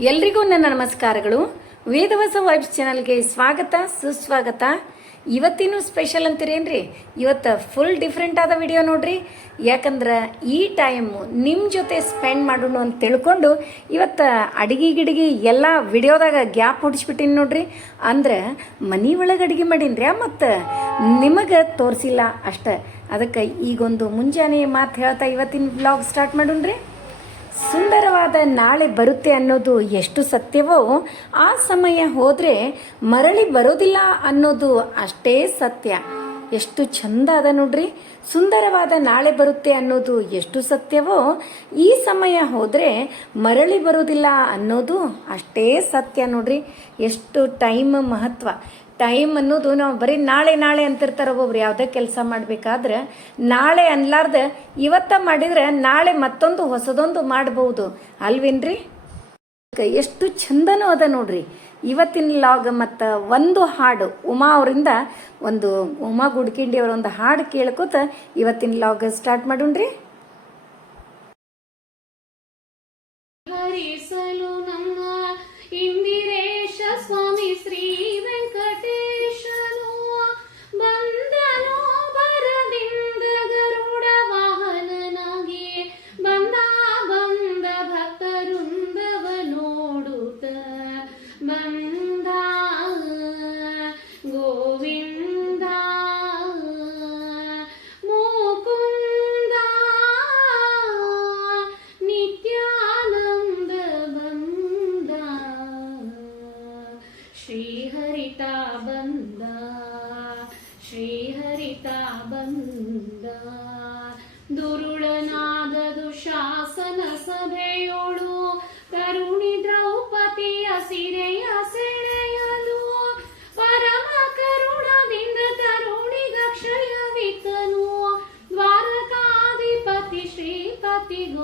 ಎಲ್ರಿಗೂ ನನ್ನ ನಮಸ್ಕಾರಗಳು. ವೇದವಸ ವೈಬ್ಸ್ ಚಾನಲ್ಗೆ ಸ್ವಾಗತ, ಸುಸ್ವಾಗತ. ಇವತ್ತಿನೂ ಸ್ಪೆಷಲ್ ಅಂತೀರೇನ್ರಿ? ಇವತ್ತು ಫುಲ್ ಡಿಫ್ರೆಂಟ್ ಆದ ವಿಡಿಯೋ ನೋಡ್ರಿ. ಯಾಕಂದ್ರೆ ಈ ಟೈಮು ನಿಮ್ಮ ಜೊತೆ ಸ್ಪೆಂಡ್ ಮಾಡೋಣ ಅಂತ ತಿಳ್ಕೊಂಡು ಇವತ್ತು ಅಡಿಗೆ ಗಿಡಿಗೆ ಎಲ್ಲ ವಿಡಿಯೋದಾಗ ಗ್ಯಾಪ್ ಹೊಡಿಸ್ಬಿಟ್ಟಿನಿ ನೋಡ್ರಿ. ಅಂದ್ರೆ ಮನೆ ಒಳಗೆ ಅಡಿಗೆ ಮಾಡೀನ್ರಿ ಮತ್ತು ನಿಮಗೆ ತೋರಿಸಿಲ್ಲ ಅಷ್ಟೆ. ಅದಕ್ಕೆ ಈಗೊಂದು ಮುಂಜಾನೆ ಮಾತು ಹೇಳ್ತಾ ಇವತ್ತಿನ ವ್ಲಾಗ್ ಸ್ಟಾರ್ಟ್ ಮಾಡೋಣ್ರಿ. ಸುಂದರವಾದ ನಾಳೆ ಬರುತ್ತೆ ಅನ್ನೋದು ಎಷ್ಟು ಸತ್ಯವೋ ಆ ಸಮಯ ಹೋದರೆ ಮರಳಿ ಬರೋದಿಲ್ಲ ಅನ್ನೋದು ಅಷ್ಟೇ ಸತ್ಯ. ಎಷ್ಟು ಚಂದ ಅದ ನೋಡ್ರಿ. ಸುಂದರವಾದ ನಾಳೆ ಬರುತ್ತೆ ಅನ್ನೋದು ಎಷ್ಟು ಸತ್ಯವೋ ಈ ಸಮಯ ಹೋದರೆ ಮರಳಿ ಬರೋದಿಲ್ಲ ಅನ್ನೋದು ಅಷ್ಟೇ ಸತ್ಯ ನೋಡ್ರಿ. ಎಷ್ಟು ಟೈಮ್ ಮಹತ್ವ. ಟೈಮ್ ಅನ್ನೋದು ನಾವು ಬರೀ ನಾಳೆ ನಾಳೆ ಅಂತಿರ್ತಾರೆ ಒಬ್ಬೊಬ್ರು. ಯಾವುದೇ ಕೆಲಸ ಮಾಡಬೇಕಾದ್ರೆ ನಾಳೆ ಅನ್ಲಾರ್ದ ಇವತ್ತ ಮಾಡಿದ್ರೆ ನಾಳೆ ಮತ್ತೊಂದು ಹೊಸದೊಂದು ಮಾಡಬಹುದು ಅಲ್ವೇನ್ರಿ? ಎಷ್ಟು ಚಂದನೂ ಅದ ನೋಡ್ರಿ. ಇವತ್ತಿನ ಲಾಗ್ ಮತ್ತು ಒಂದು ಹಾಡು. ಉಮಾ ಅವರಿಂದ ಒಂದು ಉಮಾ ಗುಡ್ಕಿಂಡಿ ಅವರ ಒಂದು ಹಾಡು ಕೇಳ್ಕೊತ ಇವತ್ತಿನ ಲಾಗ್ ಸ್ಟಾರ್ಟ್ ಮಾಡೋಣ್ರಿ.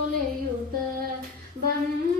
ಶ್ರೀಪತಿ ಗೊಲೆಯುತ ಬಂದ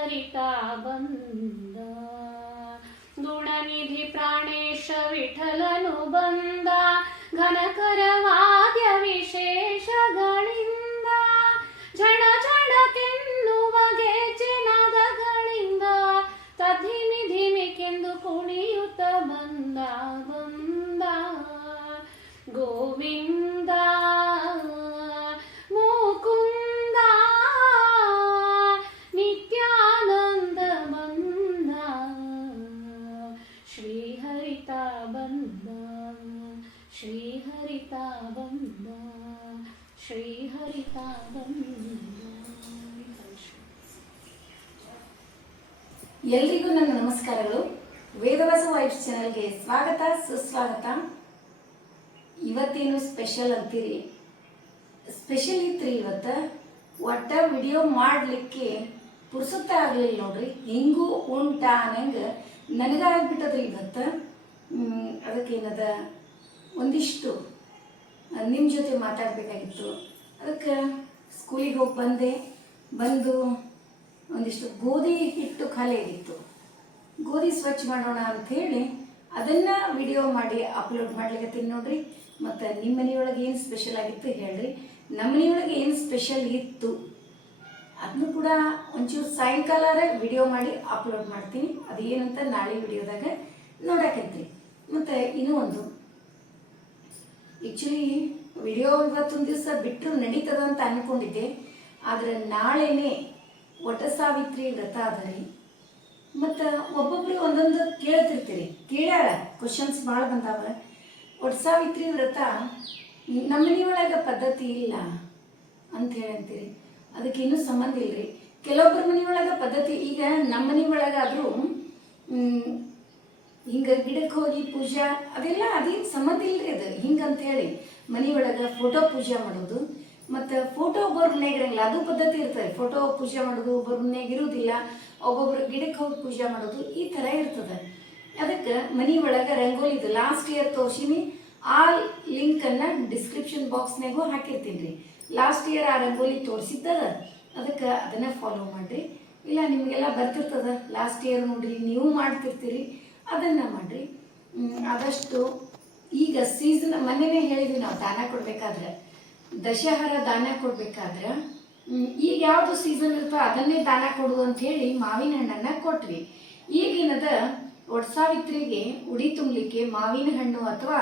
ಶ್ರೀಹರಿತ ಬಂದ. ಗುಣನಿಧಿ ಪ್ರಾಣೇಶ ವಿಠಲನು ಬಂದ. ಘನಕರವಾದ್ಯ ಬಂದ, ಶ್ರೀಹರಿತ ಬಂದ. ಎಲ್ರಿಗೂ ನನ್ನ ನಮಸ್ಕಾರಗಳು. ವೇದವಾಸ ವೈಫ್ ಚಾನಲ್ಗೆ ಸ್ವಾಗತ, ಸುಸ್ವಾಗತ. ಇವತ್ತೇನು ಸ್ಪೆಷಲ್ ಅಂತೀರಿ? ಸ್ಪೆಷಲ್ ಇತ್ರಿ ಇವತ್ತು? ಒಟ್ಟ ವಿಡಿಯೋ ಮಾಡಲಿಕ್ಕೆ ಪುರ್ಸುತ್ತೆ ಆಗಲಿಲ್ಲ ನೋಡ್ರಿ. ಹಿಂಗೂ ಉಂಟ ಅನ್ನಂಗೆ ನನಗಾಗ್ಬಿಟ್ಟದ್ರಿ ಇವತ್ತು. ಅದಕ್ಕೇನದ? ಒಂದಿಷ್ಟು ನಿಮ್ಮ ಜೊತೆ ಮಾತಾಡಬೇಕಾಗಿತ್ತು. ಅದಕ್ಕೆ ಸ್ಕೂಲಿಗೆ ಹೋಗಿ ಬಂದೆ. ಬಂದು ಒಂದಿಷ್ಟು ಗೋಧಿ ಹಿಟ್ಟು ಖಾಲಿ ಆಗಿತ್ತು ಗೋಧಿ ಸ್ವಚ್ಛ ಮಾಡೋಣ ಅಂತ ಹೇಳಿ ಅದನ್ನ ವಿಡಿಯೋ ಮಾಡಿ ಅಪ್ಲೋಡ್ ಮಾಡ್ಲಿಕ್ಕೆ ನೋಡ್ರಿ. ಮತ್ತು ನಿಮ್ಮ ಮನೆಯೊಳಗೆ ಏನು ಸ್ಪೆಷಲ್ ಆಗಿತ್ತು ಹೇಳ್ರಿ. ನಮ್ಮ ಮನೆಯೊಳಗೆ ಏನು ಸ್ಪೆಷಲ್ ಇತ್ತು ಅದನ್ನು ಕೂಡ ಒಂಚೂರು ಸಾಯಂಕಾಲರೇ ವಿಡಿಯೋ ಮಾಡಿ ಅಪ್ಲೋಡ್ ಮಾಡ್ತೀನಿ. ಅದು ಏನಂತ ನಾಳೆ ವಿಡಿಯೋದಾಗ ನೋಡಕಂತ್ರಿ. ಮತ್ತು ಇನ್ನೂ ಒಂದು ಆ್ಯಕ್ಚುಲಿ ವಿಡಿಯೋ ಇವತ್ತೊಂದು ದಿವಸ ಬಿಟ್ಟು ನಡೀತದ ಅಂತ ಅನ್ಕೊಂಡಿದ್ದೆ. ಆದರೆ ನಾಳೆನೇ ವಟ ಸಾವಿತ್ರಿ ವ್ರತ ಅದ ರೀ ಮತ್ತು ಒಬ್ಬೊಬ್ರು ಒಂದೊಂದು ಕೇಳ್ತಿರ್ತೀರಿ. ಕೇಳ್ಯಾರ ಕ್ವಶನ್ಸ್ ಭಾಳ ಬಂದಾವ. ಒಟ್ಟು ಸಾವಿತ್ರಿ ವ್ರತ ಮನೆಯೊಳಗೆ ಪದ್ಧತಿ ಇಲ್ಲ ಅಂತ ಹೇಳಂತೀರಿ. ಅದಕ್ಕೇನು ಅದಕ್ಕೆ ಇಲ್ಲ ಸಂಬಂಧ ಇಲ್ರಿ. ಕೆಲವೊಬ್ಬರ ಮನೆಯೊಳಗೆ ಪದ್ಧತಿ ಈಗ ನಮ್ಮ ಮನೆಯೊಳಗಾದರೂ ಹಿಂಗೆ ಗಿಡಕ್ಕೆ ಹೋಗಿ ಪೂಜಾ, ಅವೆಲ್ಲ ಅದೇನು ಸಮ್ಮತಿ ಇಲ್ರಿ ಅದು. ಹಿಂಗಂತ ಹೇಳಿ ಮನೆಯೊಳಗೆ ಫೋಟೋ ಪೂಜೆ ಮಾಡೋದು. ಮತ್ತು ಫೋಟೋ ಒಬ್ಬರು ಇರಂಗಿಲ್ಲ. ಅದು ಪದ್ಧತಿ ಇರ್ತದೆ. ಫೋಟೋ ಪೂಜೆ ಮಾಡೋದು ಒಬ್ಬರ ಮನೆಯಾಗ ಇರುವುದಿಲ್ಲ ಒಬ್ಬೊಬ್ರು ಗಿಡಕ್ಕೆ ಹೋಗಿ ಪೂಜೆ ಮಾಡೋದು ಈ ಥರ ಇರ್ತದೆ. ಅದಕ್ಕೆ ಮನೆ ಒಳಗೆ ರಂಗೋಲಿದು ಲಾಸ್ಟ್ ಇಯರ್ ತೋರ್ಸಿನಿ. ಆ ಲಿಂಕನ್ನು ಡಿಸ್ಕ್ರಿಪ್ಷನ್ ಬಾಕ್ಸ್ನಾಗೂ ಹಾಕಿರ್ತೀನಿ ರೀ ಲಾಸ್ಟ್ ಇಯರ್ ಆ ರಂಗೋಲಿ ತೋರಿಸಿದ್ದದ ಅದಕ್ಕೆ ಅದನ್ನು ಫಾಲೋ ಮಾಡಿರಿ. ಇಲ್ಲ, ನಿಮಗೆಲ್ಲ ಬರ್ತಿರ್ತದ? ಲಾಸ್ಟ್ ಇಯರ್ ನೋಡ್ರಿ, ನೀವು ಮಾಡ್ತಿರ್ತೀರಿ. ಅದನ್ನು ಮಾಡಿರಿ. ಆದಷ್ಟು ಈಗ ಸೀಸನ್ ಮೊನ್ನೆನೇ ಹೇಳಿದ್ವಿ ನಾವು ದಾನ ಕೊಡಬೇಕಾದ್ರೆ. ದಶಹರ ದಾನ ಕೊಡಬೇಕಾದ್ರೆ ಈಗ ಯಾವುದು ಸೀಸನ್ ಇರ್ತೋ ಅದನ್ನೇ ದಾನ ಕೊಡು ಅಂತ ಹೇಳಿ ಮಾವಿನ ಹಣ್ಣನ್ನ ಕೊಟ್ವಿ. ಈಗಿನದ ಒಡ್ಸಾವಿತ್ರಿಗೆ ಉಡಿ ತುಂಬಲಿಕ್ಕೆ ಮಾವಿನ ಹಣ್ಣು ಅಥವಾ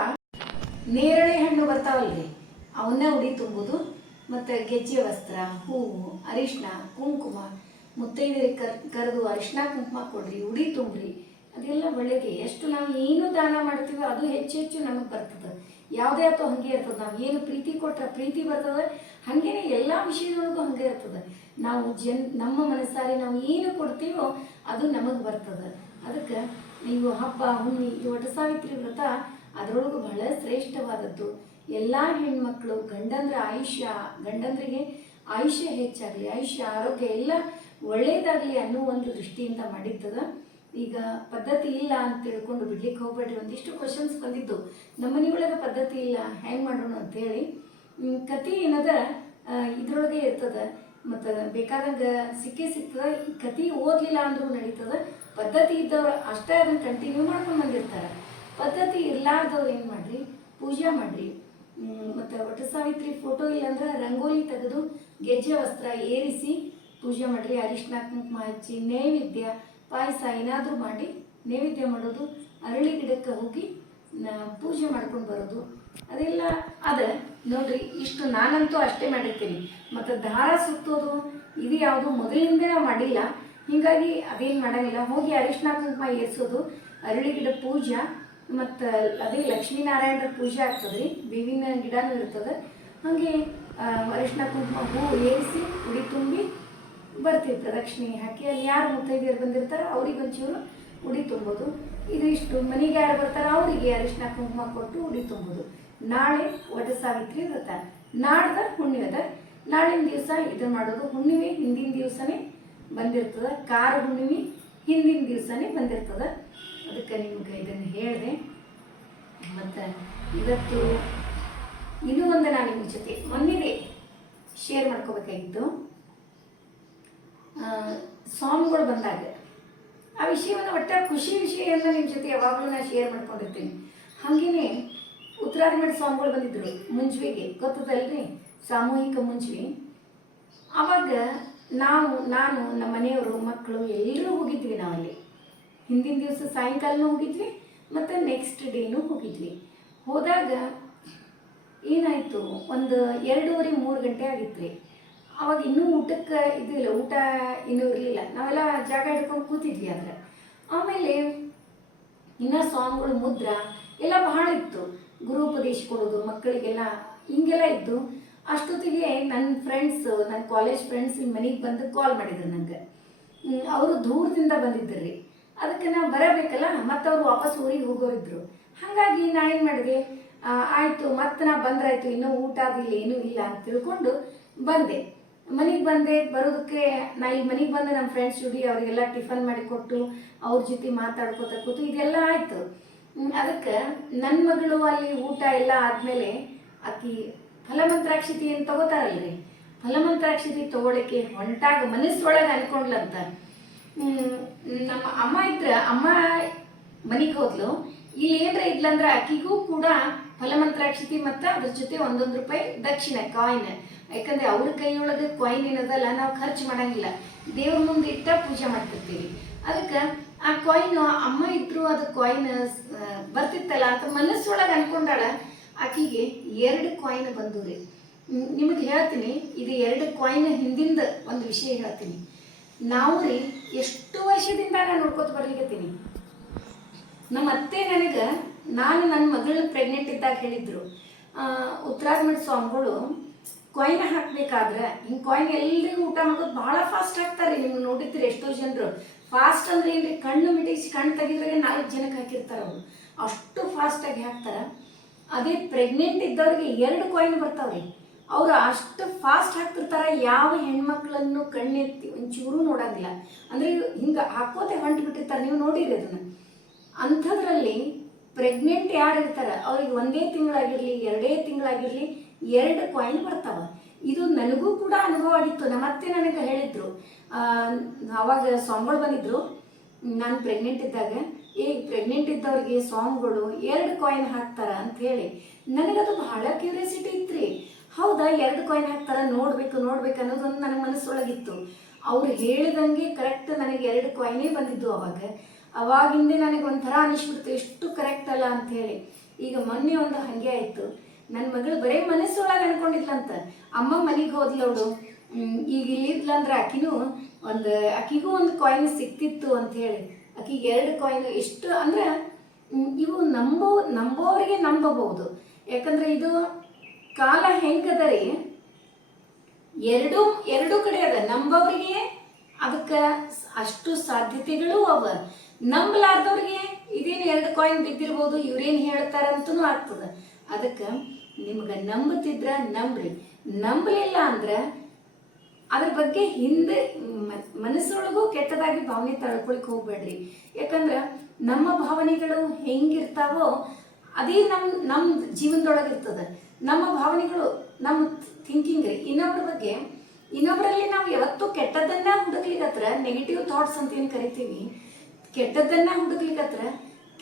ನೇರಳೆ ಹಣ್ಣು ಬರ್ತಾವಲ್ರಿ, ಅವನ್ನ ಉಡಿ ತುಂಬುದು. ಮತ್ತು ಗೆಜ್ಜೆ ವಸ್ತ್ರ, ಹೂವು ಅರಿಶಿನ ಕುಂಕುಮ ಮುತ್ತೈದೆ ಕರ್, ಕರೆದು ಅರಿಶಿನ ಕುಂಕುಮ ಕೊಡ್ರಿ, ಉಡಿ ತುಂಬ್ರಿ. ಅದೆಲ್ಲ ಒಳ್ಳೆಯದೇ ಎಷ್ಟು ನಾವು ಏನು ದಾನ ಮಾಡ್ತೀವೋ ಅದು ಹೆಚ್ಚು ಹೆಚ್ಚು ನಮಗೆ ಬರ್ತದೆ. ಯಾವುದೇ ಅಥವಾ ಹಾಗೆ ಇರ್ತದೆ. ನಾವು ಏನು ಪ್ರೀತಿ ಕೊಟ್ಟರೆ ಪ್ರೀತಿ ಬರ್ತದೆ. ಹಾಗೇನೆ ಎಲ್ಲ ವಿಷಯದೊಳಗೂ ಹಂಗೆ ಇರ್ತದೆ. ನಾವು ಜನ್, ನಮ್ಮ ಮನಸ್ಸಾರಿ ನಾವು ಏನು ಕೊಡ್ತೀವೋ ಅದು ನಮಗೆ ಬರ್ತದೆ. ಅದಕ್ಕೆ ನೀವು ಹಬ್ಬ ಹುಣ್ಣಿ ಈ ವಟ ಸಾವಿತ್ರಿ ವ್ರತ ಅದರೊಳಗೂ ಬಹಳ ಶ್ರೇಷ್ಠವಾದದ್ದು. ಎಲ್ಲ ಹೆಣ್ಮಕ್ಳು, ಗಂಡಂದ್ರ ಆಯುಷ್ಯ, ಗಂಡಂದ್ರಿಗೆ ಆಯುಷ್ಯ ಹೆಚ್ಚಾಗಲಿ, ಆಯುಷ್ಯ, ಆರೋಗ್ಯ ಎಲ್ಲ ಒಳ್ಳೆಯದಾಗಲಿ ಅನ್ನೋ ಒಂದು ದೃಷ್ಟಿಯಿಂದ ಮಾಡಿದ್ದದ ಈಗ ಪದ್ಧತಿ ಇಲ್ಲ ಅಂತ ತಿಳ್ಕೊಂಡು ಬಿಡ್ಲಿಕ್ಕೆ ಹೋಗ್ಬೇಡ್ರಿ. ಒಂದಿಷ್ಟು ಕ್ವಶನ್ಸ್ ಬಂದಿದ್ದು. ನಮ್ಮ ಮನೆಯೊಳಗೆ ಪದ್ಧತಿ ಇಲ್ಲ ಹೆಂಗೆ ಮಾಡೋಣ ಅಂತೇಳಿ ಕತೆ ಏನದ? ಇದ್ರೊಳಗೆ ಇರ್ತದ. ಮತ್ತು ಬೇಕಾದಂಗೆ ಸಿಕ್ಕೇ ಸಿಗ್ತದ. ಈ ಕತೆ ಓದಲಿಲ್ಲ ಅಂದ್ರೂ ನಡೀತದ. ಪದ್ಧತಿ ಇದ್ದವ್ರು ಅಷ್ಟೇ ಅದನ್ನು ಕಂಟಿನ್ಯೂ ಮಾಡ್ಕೊಂಡು ಬಂದಿರ್ತಾರೆ. ಪದ್ಧತಿ ಇರ್ಲಾರ್ದವ್ರು ಏನು ಮಾಡ್ರಿ? ಪೂಜೆ ಮಾಡ್ರಿ. ಮತ್ತು ಒಟ್ಟು ಸಾವಿತ್ರಿ ಫೋಟೋ ಇಲ್ಲಾಂದ್ರೆ ರಂಗೋಲಿ ತೆಗೆದು ಗೆಜ್ಜೆ ವಸ್ತ್ರ ಏರಿಸಿ ಪೂಜೆ ಮಾಡ್ರಿ. ಅರಿಶಿನ ಕುಂಕುಮ ಹಚ್ಚಿ ನೈವೇದ್ಯ ಪಾಯಸ ಏನಾದರೂ ಮಾಡಿ ನೈವೇದ್ಯ ಮಾಡೋದು, ಅರಳಿ ಗಿಡಕ್ಕೆ ಹೋಗಿ ಪೂಜೆ ಮಾಡ್ಕೊಂಡು ಬರೋದು, ಅದೆಲ್ಲ ಅದ ನೋಡ್ರಿ, ಇಷ್ಟು ನಾನಂತೂ ಅಷ್ಟೇ ಮಾಡಿರ್ತೀನಿ. ಮತ್ತು ದಾರ ಸುತ್ತೋದು, ಇದು ಯಾವುದು ಮೊದಲಿಂದ ನಾವು ಮಾಡಿಲ್ಲ. ಹೀಗಾಗಿ ಅದೇನು ಮಾಡೋಂಗಿಲ್ಲ. ಹೋಗಿ ಅರಿಶಿನ ಕುಂಕುಮ ಏರಿಸೋದು, ಅರಳಿ ಗಿಡ ಪೂಜೆ, ಮತ್ತು ಅದೇ ಲಕ್ಷ್ಮೀನಾರಾಯಣರ ಪೂಜೆ ಆಗ್ತದೆ ರೀ ಬೇವಿನ ಗಿಡನೂ ಇರ್ತದೆ. ಹಾಗೆ ಅರಿಶಿನ ಕುಂಕುಮ ಹೂ ಏರಿಸಿ, ಉಡಿ ತುಂಬಿ ಬರ್ತಿರ್ತಾರೆ ಲಕ್ಷ್ಮಿ ಹಾಕಿ ಅಲ್ಲಿ ಯಾರು ಮುತ್ತೈದೆಯರು ಬಂದಿರ್ತಾರೋ ಅವ್ರಿಗೆ ಒಂಚೂರು ಉಡಿ ತುಂಬೋದು. ಇದು ಇಷ್ಟು ಮನೆಗೆ ಯಾರು ಬರ್ತಾರೋ ಅವರಿಗೆ ಅರಿಶಿನ ಕುಂಕುಮ ಕೊಟ್ಟು ಉಡಿ ತುಂಬೋದು. ನಾಳೆ ವಟ ಸಾವಿತ್ರಿ ವ್ರತ. ನಾಡ್ದ ಹುಣ್ಣಿಮೆ ಅದ. ನಾಳಿನ ದಿವಸ ಇದು ಮಾಡೋದು ಹುಣ್ಣಿಮೆ, ಹಿಂದಿನ ದಿವಸನೇ ಬಂದಿರ್ತದ. ಕಾರ ಹುಣ್ಣಿಮೆ, ಹಿಂದಿನ ದಿವಸನೇ ಬಂದಿರ್ತದ. ಅದಕ್ಕೆ ನಿಮ್ಗೆ ಇದನ್ನು ಹೇಳಿದೆ. ಮತ್ತು ಇವತ್ತು ಇನ್ನೂ ಒಂದು ನಾನು ನಿಮ್ಮ ಜೊತೆ. ಮೊನ್ನೆಗೆ ಶೇರ್ ಮಾಡ್ಕೋಬೇಕಾಗಿತ್ತು. ಸ್ವಾಮಿಗಳು ಬಂದಾಗ. ಆ ವಿಷಯವನ್ನು ಒಟ್ಟಾರೆ ಖುಷಿ ವಿಷಯವನ್ನು ನಿಮ್ಮ ಜೊತೆ ಯಾವಾಗಲೂ ನಾನು ಶೇರ್ ಮಾಡ್ಕೊಂಡಿರ್ತೀನಿ. ಹಾಗೇನೆ ಉತ್ತರಾದಿಮಠ ಸ್ವಾಮಿಗಳು ಬಂದಿದ್ದರು ಮುಂಜುವಿಗೆ. ಗೊತ್ತದಲ್ರಿ? ಸಾಮೂಹಿಕ ಮುಂಜುವಿ. ಆವಾಗ ನಾವು, ನಾನು, ನಮ್ಮ ಮನೆಯವರು, ಮಕ್ಕಳು ಎಲ್ಲರೂ ಹೋಗಿದ್ವಿ ನಾವಲ್ಲಿ. ಹಿಂದಿನ ದಿವಸ ಸಾಯಂಕಾಲನೂ ಹೋಗಿದ್ವಿ, ಮತ್ತು ನೆಕ್ಸ್ಟ್ ಡೇನೂ ಹೋಗಿದ್ವಿ. ಹೋದಾಗ ಏನಾಯಿತು? ಒಂದು ಎರಡೂವರೆ ಮೂರು ಗಂಟೆ ಆಗಿತ್ತು ರೀ ಅವಾಗ ಇನ್ನೂ ಊಟಕ್ಕೆ ಇದಿಲ್ಲ ಊಟ ಇನ್ನೂ ಇರಲಿಲ್ಲ. ನಾವೆಲ್ಲ ಜಾಗ ಹಿಡ್ಕೊಂಡು ಕೂತಿದ್ವಿ ಅಂದ್ರೆ. ಆಮೇಲೆ ಇನ್ನೂ ಸಾಂಗ್ಗಳು ಮುದ್ರ ಎಲ್ಲ ಬಹಳ ಇತ್ತು. ಗುರುಪದೇಶ ಕೊಡೋದು, ಮಕ್ಕಳಿಗೆಲ್ಲ ಹಿಂಗೆಲ್ಲ ಇತ್ತು. ಅಷ್ಟೊತ್ತಿಗೆ ನನ್ನ ಫ್ರೆಂಡ್ಸ್ ನನ್ನ ಕಾಲೇಜ್ ಫ್ರೆಂಡ್ಸ್ ಇಲ್ಲಿ ಮನೆಗೆ ಬಂದು ಕಾಲ್ ಮಾಡಿದ್ರು ನನಗೆ ಅವರು ದೂರದಿಂದ ಬಂದಿದ್ದರು ರೀ. ಅದಕ್ಕೆ ನಾವು ಬರಬೇಕಲ್ಲ ಮತ್ತು ಅವರು ವಾಪಸ್ ಊರಿಗೆ ಹೋಗೋರಿದ್ರು. ಹಾಗಾಗಿ ನಾ ಏನು ಮಾಡಿದೆ ಆಯಿತು, ಮತ್ತೆ ನಾ ಬಂದ್ರಾಯ್ತು, ಇನ್ನೂ ಊಟ ಆಗಿಲ್ಲ ಏನೂ ಇಲ್ಲ ಅಂತ ತಿಳ್ಕೊಂಡು ಬಂದೆ. ಮನೆಗೆ ಬಂದೆ, ಬರೋದಕ್ಕೆ ನಾ ಈಗ ಮನೆಗೆ ಬಂದೆ ನಮ್ಮ ಫ್ರೆಂಡ್ಸ್ ಜೊತೆ ಅವರಿಗೆಲ್ಲ ಟಿಫನ್ ಮಾಡಿ ಕೊಟ್ಟು, ಅವ್ರ ಜೊತೆ ಮಾತಾಡ್ಕೊತ ಕೂತು, ಇದೆಲ್ಲ ಆಯಿತು. ಅದಕ್ಕೆ ನನ್ನ ಮಗಳು ಅಲ್ಲಿ ಊಟ ಎಲ್ಲ ಆದಮೇಲೆ ಆಕಿ ಫಲಮಂತ್ರಾಕ್ಷತಿ ಏನು ತಗೋತಾರಲ್ರಿ. ಫಲಮಂತ್ರಾಕ್ಷತಿ ತಗೊಳಕ್ಕೆ ಹೊಂಟಾಗ ಮನಸ್ಸೊಳಗೆ ಅನ್ಕೊಂಡ್ಲಂತ. ನಮ್ಮ ಅಮ್ಮ ಇದ್ರ, ಅಮ್ಮ ಮನೆಗೆ ಹೋದ್ಲು. ಇಲ್ಲಿ ಏನ್ರ ಇದ್ಲಂದ್ರೆ ಆಕಿಗೂ ಕೂಡ ಫಲಮಂತ್ರಾಕ್ಷತಿ ಮತ್ತು ಅದ್ರ ಜೊತೆ ಒಂದೊಂದು ರೂಪಾಯಿ ದಕ್ಷಿಣ ಕಾಯಿನ್ ಯಾಕಂದ್ರೆ ಅವ್ರ ಕೈಯೊಳಗೆ ಕಾಯಿನ್ ಏನದಲ್ಲ ನಾವು ಖರ್ಚು ಮಾಡಂಗಿಲ್ಲ. ದೇವ್ರ ಮುಂದೆ ಇಟ್ಟ ಪೂಜೆ ಮಾಡ್ತಿರ್ತೀವಿ. ಅದಕ್ಕೆ ಆ ಕಾಯಿನ್ ಅಮ್ಮ ಇದ್ರು ಅದು ಕಾಯಿನ್ ಬರ್ತಿತ್ತಲ್ಲ ಅಂತ ಮನಸ್ಸೊಳಗೆ ಅನ್ಕೊಂಡಾಳ, ಆಕಿಗೆ ಎರಡು ಕಾಯಿನ್ ಬಂದು ರೀ. ನಿಮಗೆ ಹೇಳ್ತೀನಿ, ಇದು ಎರಡು ಕಾಯಿನ್ ಹಿಂದಿಂದ ಒಂದು ವಿಷಯ ಹೇಳ್ತೀನಿ. ನಾವು ರೀ ಎಷ್ಟು ವರ್ಷದಿಂದ ನಾನು ನೋಡ್ಕೊತ ಬರ್ಲಿಕತ್ತೀನಿ. ನಮ್ಮ ಅತ್ತೆ ನನಗೆ, ನಾನು ನನ್ನ ಮಗಳು ಪ್ರೆಗ್ನೆಂಟ್ ಇದ್ದಾಗ ಹೇಳಿದ್ರು. ಉತ್ತರಾಜ್ಮಠ ಸ್ವಾಮಿಗಳು ಕಾಯಿನ್ ಹಾಕ್ಬೇಕಾದ್ರೆ ಹಿಂಗೆ ಕಾಯಿನ್ ಎಲ್ರಿಗೂ ಊಟ ಮಾಡೋದು ಭಾಳ ಫಾಸ್ಟ್ ಹಾಕ್ತಾರೆ ನಿಮ್ಗೆ ನೋಡಿದ್ರೆ ಎಷ್ಟೋ ಜನರು. ಫಾಸ್ಟ್ ಅಂದ್ರೆ ಏನ್ರಿ, ಕಣ್ಣು ಮಿಟಿಸಿ ಕಣ್ಣು ತೆಗಿದ್ರೆ ನಾಲ್ಕು ಜನಕ್ಕೆ ಹಾಕಿರ್ತಾರೆ ಅವರು. ಅಷ್ಟು ಫಾಸ್ಟಾಗಿ ಹಾಕ್ತಾರೆ. ಅದೇ ಪ್ರೆಗ್ನೆಂಟ್ ಇದ್ದವ್ರಿಗೆ ಎರಡು ಕಾಯಿನ್ ಬರ್ತಾವ್ರಿ. ಅವ್ರು ಅಷ್ಟು ಫಾಸ್ಟ್ ಹಾಕ್ತಿರ್ತಾರೆ, ಯಾವ ಹೆಣ್ಮಕ್ಳನ್ನು ಕಣ್ಣೆತ್ತಿ ಒಂಚೂರು ನೋಡಂಗಿಲ್ಲ. ಅಂದ್ರೆ ಹಿಂಗೆ ಹಾಕೋತೆ ಹೊಂಟು ಬಿಟ್ಟಿರ್ತಾರೆ ನೀವು ನೋಡಿರಿ ಅದನ್ನ. ಅಂಥದ್ರಲ್ಲಿ ಪ್ರೆಗ್ನೆಂಟ್ ಯಾರು ಇರ್ತಾರೆ ಅವ್ರಿಗೆ ಒಂದೇ ತಿಂಗಳಾಗಿರ್ಲಿ, ಎರಡೇ ತಿಂಗಳಾಗಿರ್ಲಿ ಎರಡು ಕಾಯಿನ್ ಬರ್ತಾವ. ಇದು ನನಗೂ ಕೂಡ ಅನುಭವ ಆಗಿತ್ತು. ನಮ್ಮತ್ತೆ ನನಗೆ ಹೇಳಿದ್ರು. ಅವಾಗ ಸಾಂಗ್ಗಳು ಬಂದಿದ್ರು. ನಾನು ಪ್ರೆಗ್ನೆಂಟ್ ಇದ್ದಾಗ ಈ ಪ್ರೆಗ್ನೆಂಟ್ ಇದ್ದವ್ರಿಗೆ ಸಾಂಗ್ಗಳು ಎರಡು ಕಾಯಿನ್ ಹಾಕ್ತಾರ ಅಂತ ಹೇಳಿ. ನನಗದು ಬಹಳ ಕ್ಯೂರಿಯಾಸಿಟಿ ಇತ್ರಿ. ಹೌದಾ, ಎರಡು ಕಾಯಿನ್ ಹಾಕ್ತಾರ? ನೋಡ್ಬೇಕು ನೋಡ್ಬೇಕು ಅನ್ನೋದೊಂದು ನನ್ನ ಮನಸ್ಸೊಳಗಿತ್ತು. ಅವ್ರು ಹೇಳಿದಂಗೆ ಕರೆಕ್ಟ್ ನನಗೆ ಎರಡು ಕಾಯಿನೇ ಬಂದಿದ್ದು ಅವಾಗ. ಅವಾಗಿಂದ ನನಗೆ ಒಂಥರ ಅನಿಸ್ಬಿಡ್ತು. ಎಷ್ಟು ಕರೆಕ್ಟ್ ಅಲ್ಲ ಅಂತ ಹೇಳಿ. ಈಗ ಮೊನ್ನೆ ಒಂದು ಹಾಗೆ ಆಯ್ತು. ನನ್ನ ಮಗಳು ಬರೇ ಮನಸ್ಸೊಳಗೆ ಅನ್ಕೊಂಡಿದ್ಲಂತ. ಅಮ್ಮ ಮನೆಗೆ ಹೋದ್ಲವಳು ಈಗ ಇಲ್ಲಿದ್ಲ ಅಂದ್ರೆ ಆಕಿನೂ ಒಂದು ಆಕಿಗೂ ಒಂದು ಕಾಯಿನ್ ಸಿಕ್ತಿತ್ತು ಅಂತ ಹೇಳಿ. ಆಕಿಗೆ ಎರಡು ಕಾಯಿನ್ ಎಷ್ಟು ಅಂದ್ರೆ ಇವು ನಂಬೋ, ನಂಬೋರಿಗೆ ನಂಬಬಹುದು. ಯಾಕಂದ್ರೆ ಇದು ಕಾಲ ಹೆಂಗದರಿ ಎರಡು ಎರಡು ಕಡೆ ಅದ. ನಂಬವ್ರಿಗೆ ಅದಕ್ಕೆ ಅಷ್ಟು ಸಾಧ್ಯತೆಗಳು ಅವ. ನಂಬಲಾರ್ದವ್ರಿಗೆ ಇದೇನು ಎರಡು ಕಾಯಿನ್ ಬಿದ್ದಿರ್ಬೋದು, ಇವ್ರೇನು ಹೇಳ್ತಾರಂತನೂ ಆಗ್ತದೆ. ಅದಕ್ಕೆ ನಿಮ್ಗೆ ನಂಬುತ್ತಿದ್ರ ನಂಬ್ರಿ. ನಂಬಲಿಲ್ಲ ಅಂದ್ರೆ ಅದ್ರ ಬಗ್ಗೆ ಹಿಂದೆ ಮನಸ್ಸೊಳಗೂ ಕೆಟ್ಟದಾಗಿ ಭಾವನೆ ತಳ್ಕೊಳಿಕ್ ಹೋಗ್ಬೇಡ್ರಿ. ಯಾಕಂದ್ರೆ ನಮ್ಮ ಭಾವನೆಗಳು ಹೆಂಗಿರ್ತಾವೋ ಅದೇ ನಮ್ಮ ನಮ್ಮ ಜೀವನದೊಳಗೆ ಇರ್ತದೆ ನಮ್ಮ ಭಾವನೆಗಳು, ನಮ್ಮ ಥಿಂಕಿಂಗ್ ಇನ್ನೊಬ್ಬರ ಬಗ್ಗೆ ಇನ್ನೊಬ್ಬರಲ್ಲಿ ನಾವು ಯಾವತ್ತೂ ಕೆಟ್ಟದನ್ನ ಹುಡುಕ್ಲಿಕ್ಕತ್ರ ನೆಗೆಟಿವ್ ಥಾಟ್ಸ್ ಅಂತ ಏನು ಕರಿತೀವಿ ಕೆಟ್ಟದ್ದನ್ನ ಹುಡುಕ್ಲಿಕ್ಕತ್ರ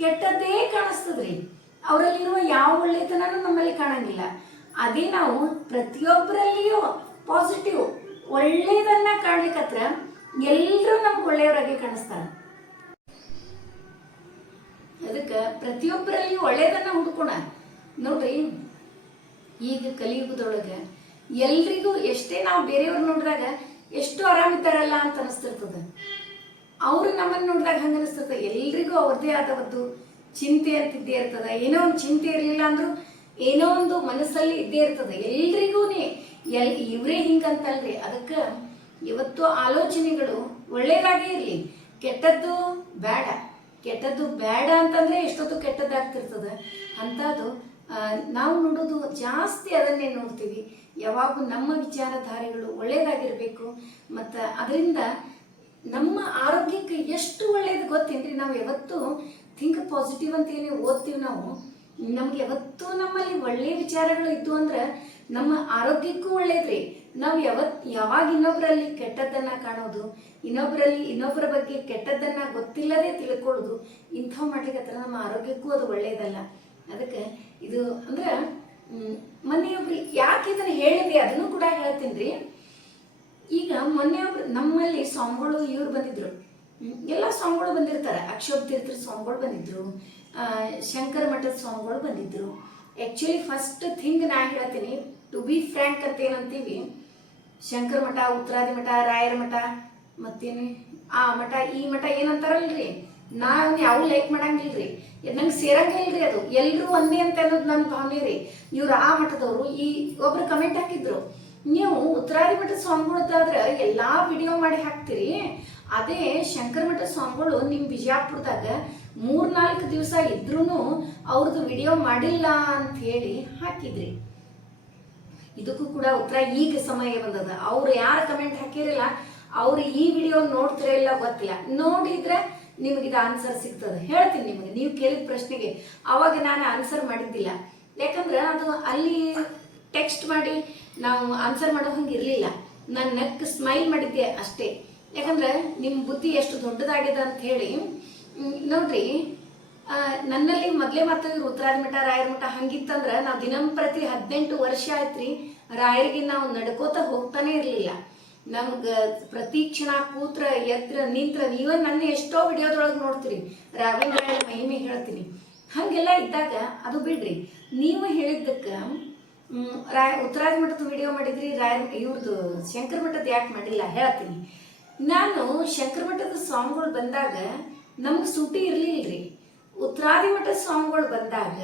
ಕೆಟ್ಟದ್ದೇ ಕಾಣಿಸ್ತದ್ರಿ. ಅವರಲ್ಲಿರುವ ಯಾವ ಒಳ್ಳೆತನನೂ ನಮ್ಮಲ್ಲಿ ಕಾಣಂಗಿಲ್ಲ. ಅದೇ ನಾವು ಪ್ರತಿಯೊಬ್ಬರಲ್ಲಿಯೂ ಪಾಸಿಟಿವ್ ಒಳ್ಳೆಯದನ್ನ ಕಾಣ್ಲಿಕ್ಕತ್ರ ಎಲ್ಲರೂ ನಮ್ಗೆ ಒಳ್ಳೆಯವರಾಗಿ ಕಾಣಿಸ್ತಾರೆ. ಅದಕ್ಕೆ ಪ್ರತಿಯೊಬ್ಬರಲ್ಲಿ ಒಳ್ಳೆಯದನ್ನ ಹುಡುಕೋಣ. ನೋಡ್ರಿ, ಈಗ ಕಲಿಯುಗದೊಳಗೆ ಎಲ್ರಿಗೂ ಎಷ್ಟೇ ನಾವು ಬೇರೆಯವ್ರು ನೋಡಿದಾಗ ಎಷ್ಟು ಆರಾಮಿದ್ದಾರಲ್ಲ ಅಂತ ಅನಿಸ್ತಿರ್ತದೆ. ಅವರು ನಮ್ಮನ್ನು ನೋಡಿದಾಗ ಹಂಗೆ ಎಲ್ರಿಗೂ ಅವ್ರದ್ದೇ ಆದ ಒಂದು ಚಿಂತೆ ಅಂತ ಇದ್ದೇ ಇರ್ತದೆ. ಏನೋ ಒಂದು ಚಿಂತೆ ಇರಲಿಲ್ಲ ಅಂದ್ರೂ ಏನೋ ಒಂದು ಮನಸ್ಸಲ್ಲಿ ಇದ್ದೇ ಇರ್ತದೆ. ಎಲ್ರಿಗೂ ಎಲ್, ಇವರೇ ಹಿಂಗಂತಲ್ರಿ. ಅದಕ್ಕೆ ಇವತ್ತು ಆಲೋಚನೆಗಳು ಒಳ್ಳೇದಾಗೇ ಇರಲಿ. ಕೆಟ್ಟದ್ದು ಬೇಡ ಕೆಟ್ಟದ್ದು ಬೇಡ ಅಂತಂದ್ರೆ ಎಷ್ಟೊತ್ತು ಕೆಟ್ಟದ್ದಾಗ್ತಿರ್ತದೆ. ಅಂಥದ್ದು ನಾವು ನೋಡೋದು ಜಾಸ್ತಿ ಅದನ್ನೇ ನೋಡ್ತೀವಿ. ಯಾವಾಗೂ ನಮ್ಮ ವಿಚಾರಧಾರೆಗಳು ಒಳ್ಳೆಯದಾಗಿರಬೇಕು ಮತ್ತು ಅದರಿಂದ ನಮ್ಮ ಆರೋಗ್ಯಕ್ಕೆ ಎಷ್ಟು ಒಳ್ಳೇದು ಗೊತ್ತೇನ್ರಿ? ನಾವು ಯಾವತ್ತು ಥಿಂಕ್ ಪಾಸಿಟಿವ್ ಅಂತ ಏನೇ ಓದ್ತೀವಿ ನಾವು ನಮ್ಗೆ ಯಾವತ್ತೂ ನಮ್ಮಲ್ಲಿ ಒಳ್ಳೆಯ ವಿಚಾರಗಳು ಇತ್ತು ಅಂದ್ರೆ ನಮ್ಮ ಆರೋಗ್ಯಕ್ಕೂ ಒಳ್ಳೇದ್ರಿ. ನಾವು ಯಾವತ್ ಯಾವಾಗ ಇನ್ನೊಬ್ಬರಲ್ಲಿ ಕೆಟ್ಟದ್ದನ್ನ ಕಾಣೋದು ಇನ್ನೊಬ್ಬರಲ್ಲಿ ಇನ್ನೊಬ್ಬರ ಬಗ್ಗೆ ಕೆಟ್ಟದ್ದನ್ನ ಗೊತ್ತಿಲ್ಲದೆ ತಿಳ್ಕೊಳ್ಳೋದು ಇಂಥವು ಮಾಡ್ಲಿಕ್ಕೆ ನಮ್ಮ ಆರೋಗ್ಯಕ್ಕೂ ಅದು ಒಳ್ಳೇದಲ್ಲ. ಅದಕ್ಕೆ ಇದು ಅಂದ್ರೆ ಮ್, ಮೊನ್ನೆ ಒಬ್ರು ಯಾಕೆ ಇದನ್ನ ಹೇಳಿದ್ರಿ ಅದನ್ನು ಕೂಡ ಹೇಳ್ತೀನಿ ರೀ. ಈಗ ಮೊನ್ನೆ ಒಬ್ರು ನಮ್ಮಲ್ಲಿ ಸ್ವಾಮಿಗಳು ಇವ್ರು ಬಂದಿದ್ರು. ಎಲ್ಲ ಸ್ವಾಮಿಗಳು ಬಂದಿರ್ತಾರೆ. ಅಕ್ಷೋಭ ತೀರ್ಥ ಸ್ವಾಮಿಗಳು ಬಂದಿದ್ರು. ಶಂಕರ ಮಠದ ಸ್ವಾಮಿಗಳು ಬಂದಿದ್ರು. ಆ್ಯಕ್ಚುಲಿ ಫಸ್ಟ್ ಥಿಂಗ್ ನಾ ಹೇಳ್ತೀನಿ ಟು ಬಿ ಫ್ರ್ಯಾಂಕ್ ಅಂತ ಏನಂತೀವಿ, ಶಂಕರ ಮಠ, ಉತ್ತರಾದಿ ಮಠ, ರಾಯರ ಮಠ, ಮತ್ತೇನು, ಆ ಮಠ, ಈ ಮಠ ಏನಂತಾರಲ್ರಿ? ನಾವು ಯಾವ ಲೈಕ್ ಮಾಡಂಗಿಲ್ರಿ. ನಂಗೆ ಸೇರಂಗಿಲ್ರಿ ಅದು. ಎಲ್ಲರೂ ಒಂದೇ ಅಂತ ಅನ್ನೋದು ನನ್ನ ಭಾವನೆ ರೀ. ಇವ್ರು ಆ ಮಠದವರು, ಈ ಒಬ್ರು ಕಮೆಂಟ್ ಹಾಕಿದ್ರು, ನೀವು ಉತ್ತರಾದಿ ಮಠದ ಸ್ವಾಮಿಗಳದ್ದಾದ್ರೆ ಎಲ್ಲಾ ವಿಡಿಯೋ ಮಾಡಿ ಹಾಕ್ತೀರಿ ಅದೇ ಶಂಕರಮಠ ಸ್ವಾಮಿಗಳು ನಿಮ್ ಬಿಜಾಪುರದಾಗ ಮೂರ್ನಾಲ್ಕು ದಿವಸ ಇದ್ರೂ ಅವ್ರದ್ದು ವಿಡಿಯೋ ಮಾಡಿಲ್ಲ ಅಂತ ಹೇಳಿ ಹಾಕಿದ್ರಿ. ಇದಕ್ಕೂ ಕೂಡ ಉತ್ತರ ಈಗ ಸಮಯ ಬಂದದ. ಅವ್ರು ಯಾರು ಕಮೆಂಟ್ ಹಾಕಿರಲ್ಲ, ಅವ್ರು ಈ ವಿಡಿಯೋ ನೋಡ್ತಿರ ಇಲ್ಲ ಗೊತ್ತಿಲ್ಲ. ನೋಡಿದ್ರೆ ನಿಮಗೆ ಇದು ಆನ್ಸರ್ ಸಿಗ್ತದೆ. ಹೇಳ್ತೀನಿ ನಿಮಗೆ, ನೀವು ಕೇಳಿದ ಪ್ರಶ್ನೆಗೆ. ಅವಾಗ ನಾನು ಆನ್ಸರ್ ಮಾಡಿದ್ದಿಲ್ಲ. ಯಾಕಂದ್ರೆ ಅದು ಅಲ್ಲಿ ಟೆಕ್ಸ್ಟ್ ಮಾಡಿ ನಾವು ಆನ್ಸರ್ ಮಾಡೋ ಹಂಗೆ ಇರಲಿಲ್ಲ. ನಾನು ನೆಕ್ ಸ್ಮೈಲ್ ಮಾಡಿದ್ದೆ ಅಷ್ಟೇ. ಯಾಕಂದ್ರೆ ನಿಮ್ಮ ಬುದ್ಧಿ ಎಷ್ಟು ದೊಡ್ಡದಾಗಿದೆ ಅಂತ ಹೇಳಿ ನೋಡ್ರಿ ನನ್ನಲ್ಲಿ ಮೊದಲೇ ಮಾತಾಡಿದ್ರು ಉತ್ತರಾದ ಮಠ, ರಾಯರ ಮಠ ಹಂಗಿತ್ತಂದ್ರ ನಾವು ದಿನಂಪ್ರತಿ ಹದಿನೆಂಟು ವರ್ಷ ಆಯ್ತ್ರಿ ರಾಯರಿಗೆ ನಾವು ನಡ್ಕೋತ ಹೋಗ್ತಾನೆ ಇರಲಿಲ್ಲ. ನಮ್ಗೆ ಪ್ರತಿ ಕ್ಷಣ ಕೂತ್ರ, ಎತ್ರ, ನಿಂತ್ರ ನೀವ ನನ್ನ ಎಷ್ಟೋ ವಿಡಿಯೋದೊಳಗೆ ನೋಡ್ತೀರಿ ರಾಘವೇಂದ್ರ ಮಹಿಮೆ ಹೇಳ್ತೀನಿ. ಹಂಗೆಲ್ಲ ಇದ್ದಾಗ, ಅದು ಬಿಡ್ರಿ, ನೀವು ಹೇಳಿದ್ದಕ್ಕೆ ರಾಯ ಉತ್ತರಾದಿ ಮಠದ ವಿಡಿಯೋ ಮಾಡಿದ್ರಿ, ರಾಯರ್ ಇವ್ರದ್ದು ಶಂಕರ ಮಠದ ಯಾಕೆ ಮಾಡಿಲ್ಲ ಹೇಳ್ತೀನಿ. ನಾನು ಶಂಕರಮಠದ ಸ್ವಾಮಿಗಳು ಬಂದಾಗ ನಮ್ಗೆ ಸೂಟಿ ಇರ್ಲಿಲ್ರಿ. ಉತ್ತರಾದಿ ಮಠದ ಸ್ವಾಮಿಗಳು ಬಂದಾಗ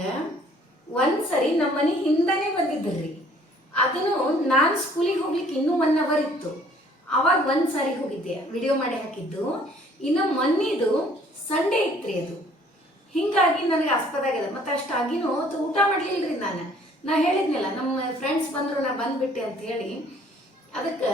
ಒಂದ್ಸರಿ ನಮ್ಮ ಮನೆ ಹಿಂದನೇ ಬಂದಿದ್ದರಿ ಅದನ್ನು ನಾನು ಸ್ಕೂಲಿಗೆ ಹೋಗ್ಲಿಕ್ಕೆ ಇನ್ನೂ ಒನ್ ಅವರ್ ಇತ್ತು. ಅವಾಗ ಒಂದು ಸಾರಿ ಹೋಗಿದ್ದೆ ವಿಡಿಯೋ ಮಾಡಿ ಹಾಕಿದ್ದು. ಇನ್ನು ಮೊನ್ನೆದು ಸಂಡೇ ಇತ್ರಿ ಅದು. ಹಿಂಗಾಗಿ ನನಗೆ ಆಸ್ಪದ ಆಗಿದೆ ಮತ್ತೆ ಅಷ್ಟಾಗಿನೂ ಅವತ್ತು ಊಟ ಮಾಡ್ಲಿಲ್ರಿ ನಾನು. ನಾ ಹೇಳಿದ್ನಲ್ಲ, ನಮ್ಮ ಫ್ರೆಂಡ್ಸ್ ಬಂದ್ರು ನಾ ಬಂದ್ಬಿಟ್ಟೆ ಅಂತ ಹೇಳಿ ಅದಕ್ಕೆ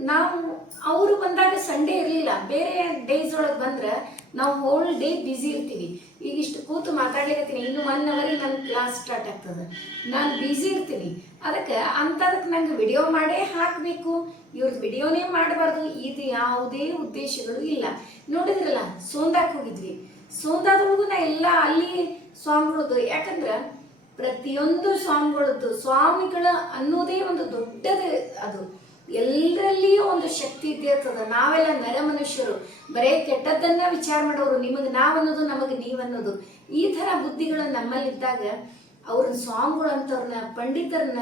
ನಾವು ಅವರು ಬಂದಾಗ ಸಂಡೇ ಇರಲಿಲ್ಲ. ಬೇರೆ ಡೇಸ್ ಒಳಗೆ ಬಂದ್ರೆ ನಾವು ಹೋಲ್ ಡೇ ಬ್ಯುಸಿ ಇರ್ತೀವಿ. ಈಗ ಇಷ್ಟು ಕೂತು ಮಾತಾಡ್ಲಿಕತ್ತೀನಿ. ಇನ್ನು ಒನ್ ಅವರಿಗೆ ನನ್ನ ಕ್ಲಾಸ್ ಸ್ಟಾರ್ಟ್ ಆಗ್ತದೆ. ನಾನು ಬ್ಯುಸಿ ಇರ್ತೀನಿ. ಅದಕ್ಕೆ ಅಂಥದಕ್ಕೆ ನಂಗೆ ವಿಡಿಯೋ ಮಾಡೇ ಹಾಕಬೇಕು. ಇವ್ರ ವಿಡಿಯೋನೇ ಮಾಡಬಾರ್ದು. ಇದು ಯಾವುದೇ ಉದ್ದೇಶಗಳು ಇಲ್ಲ. ನೋಡಿದ್ರಲ್ಲ, ಸೋಂದಾಕ್ ಹೋಗಿದ್ವಿ. ಸೋಂದಾದೊಳಗು ನಾ ಎಲ್ಲ ಅಲ್ಲಿ ಸ್ವಾಮಿಗಳದ್ದು. ಯಾಕಂದ್ರೆ ಪ್ರತಿಯೊಂದು ಸ್ವಾಮಿಗಳದ್ದು, ಸ್ವಾಮಿಗಳ ಅನ್ನೋದೇ ಒಂದು ದೊಡ್ಡದು ಅದು. ಎಲ್ಲರಲ್ಲಿಯೂ ಒಂದು ಶಕ್ತಿ ಇದ್ದೇ ಇರ್ತದ. ನಾವೆಲ್ಲ ನರ ಮನುಷ್ಯರು ಬರೇ ಕೆಟ್ಟದ್ದನ್ನ ವಿಚಾರ ಮಾಡೋರು. ನಿಮಗೆ ನಾವನ್ನೋದು, ನಮಗೆ ನೀವನ್ನೋದು. ಈ ಥರ ಬುದ್ಧಿಗಳು ನಮ್ಮಲ್ಲಿದ್ದಾಗ ಅವ್ರನ್ನ ಸ್ವಾಮಿಗಳು ಅಂತವ್ರನ್ನ ಪಂಡಿತರನ್ನ,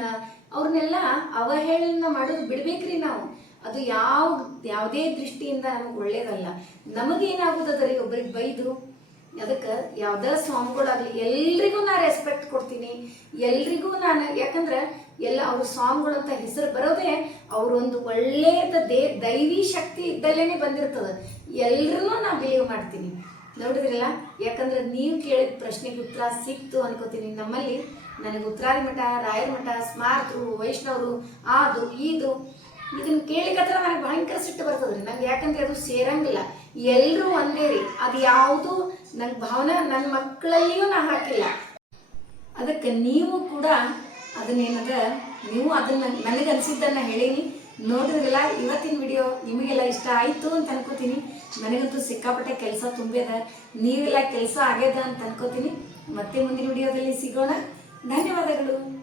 ಅವ್ರನ್ನೆಲ್ಲ ಅವಹೇಳನ ಮಾಡೋದು ಬಿಡ್ಬೇಕ್ರಿ ನಾವು. ಅದು ಯಾವ, ಯಾವುದೇ ದೃಷ್ಟಿಯಿಂದ ನಮಗೆ ಒಳ್ಳೇದಲ್ಲ. ನಮಗೇನಾಗುತ್ತದ್ರಿ ರೀ ಒಬ್ಬರಿಗೆ ಬೈದು ಅದಕ್ಕೆ ಯಾವುದೇ ಸ್ವಾಮಿಗಳಾಗಲಿ, ಎಲ್ರಿಗೂ ನಾ ರೆಸ್ಪೆಕ್ಟ್ ಕೊಡ್ತೀನಿ. ಎಲ್ರಿಗೂ ನಾನು, ಯಾಕಂದ್ರೆ ಎಲ್ಲ ಅವ್ರ ಸಾಂಗ್ಗಳು ಅಂತ ಹೆಸರು ಬರೋದೇ ಅವರೊಂದು ಒಳ್ಳೆಯದ ದೇ, ದೈವಿ ಶಕ್ತಿ ಇದ್ದಲ್ಲೇನೆ ಬಂದಿರ್ತದ. ಎಲ್ರೂ ನಾ ಬಿಲೀವ್ ಮಾಡ್ತೀನಿ. ನೋಡಿದ್ರಲ್ಲ? ಯಾಕಂದ್ರೆ ನೀವು ಕೇಳಿದ ಪ್ರಶ್ನೆಗೆ ಉತ್ತರ ಸಿಕ್ತು ಅನ್ಕೋತೀನಿ. ನಮ್ಮಲ್ಲಿ ನನಗೆ ಉತ್ತರಾದಿ ಮಠ, ರಾಯರ ಮಠ ಸ್ಮಾರ್ತರು ವೈಷ್ಣವರು ಅದು ಇದು ಇದನ್ನ ಕೇಳಿಕತ್ರ ನನಗೆ ಭಯಂಕರ ಸಿಟ್ಟು ಬರ್ತದ್ರಿ. ನಂಗೆ ಯಾಕಂದ್ರೆ ಅದು ಸೇರಂಗಿಲ್ಲ. ಎಲ್ಲರೂ ಒಂದೇ ರೀ. ಅದು ಯಾವುದು ನಂಗೆ ಭಾವನೆ ನನ್ನ ಮಕ್ಕಳಲ್ಲಿಯೂ ನಾ ಹಾಕಿಲ್ಲ. ಅದಕ್ಕೆ ನೀವು ಕೂಡ ಅದನ್ನೇನದ ನೀವು ಅದನ್ನ ನನಗೆ ಅನ್ಸಿದ್ದನ್ನ ಹೇಳೀನಿ. ನೋಡಿದ್ರಲ್ಲ, ಇವತ್ತಿನ ವಿಡಿಯೋ ನಿಮಗೆಲ್ಲ ಇಷ್ಟ ಆಯ್ತು ಅಂತ ಅನ್ಕೋತೀನಿ. ನನಗಂತೂ ಸಿಕ್ಕಾಪಟ್ಟೆ ಕೆಲಸ ತುಂಬಿದೆ. ನೀವೆಲ್ಲ ಕೆಲಸ ಆಗ್ಯದ ಅಂತ ಅನ್ಕೋತೀನಿ. ಮತ್ತೆ ಮುಂದಿನ ವಿಡಿಯೋದಲ್ಲಿ ಸಿಗೋಣ. ಧನ್ಯವಾದಗಳು.